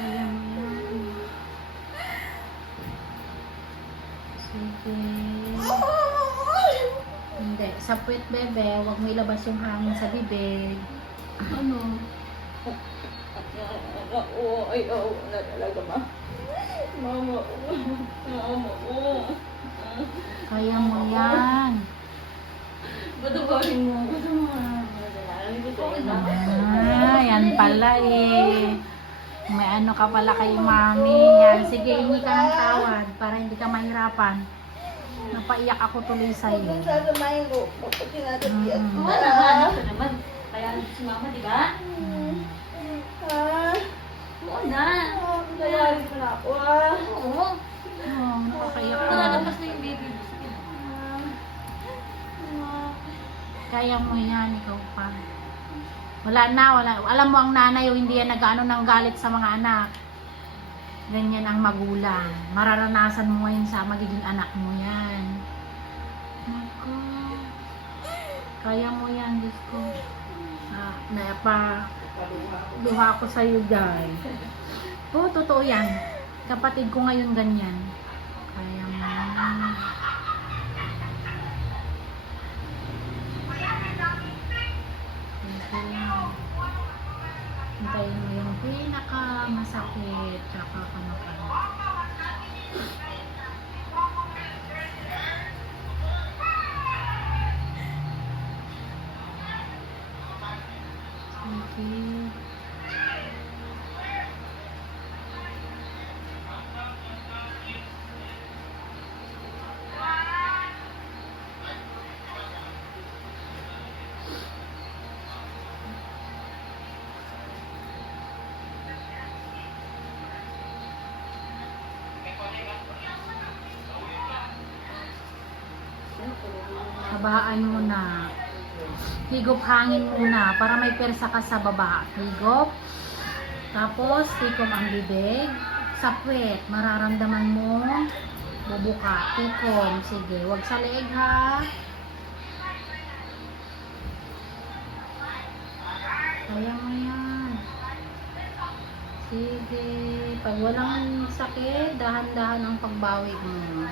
Kaya mo yan. Sige. Hindi. Sa puwet, bebe, huwag mo ilabas yung hangin sa bibig. Ano? Oo, ay, oo na talaga, ma. Mama, mama, Kaya mo yan. Batubahin mo. Yan pala eh. May ano ka pala kay mami. Yan. Sige, hingi ka ng tawad para hindi ka mahirapan. Napaiyak ako tuloy sa'yo. Sasamahin ko. Kapag tinatabihan ko. Oo naman, ako naman. Kaya si mama, di ba? Oo na. Bayarin ko na ako, Oo. Oh, nakakaiyak ka. Lalabas na yung baby. Kaya mo yan, ikaw pa. Wala na, wala. Alam mo ang nanay o hindi yan nag-ano ng galit sa mga anak. Ganyan ang magulang. Mararanasan mo ngayon sa magiging anak mo yan. Naku. Kaya mo yan, Diyos ko. Duha ko sa'yo, guys. Oo, totoo yan. Kapatid ko ngayon ganyan. Kaya mo yan. Hintayin mo yung pinaka-masakit. Tsaka kamakan. Sige. Habaan mo na. Higop hangin muna para may persa ka sa baba. Higop. Tapos, tikom ang bibig. Sa puwet, mararamdaman mo. Bubuka. Tikom. Sige. Huwag sa leeg ha. Kaya mo yan. Sige. Pag walang sakit, dahan-dahan ang pagbawi mo.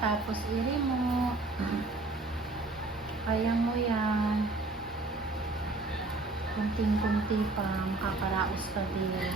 Tapos iri mo. Kaya mo yan. Kunting-kunti pa, makakaraos ka din.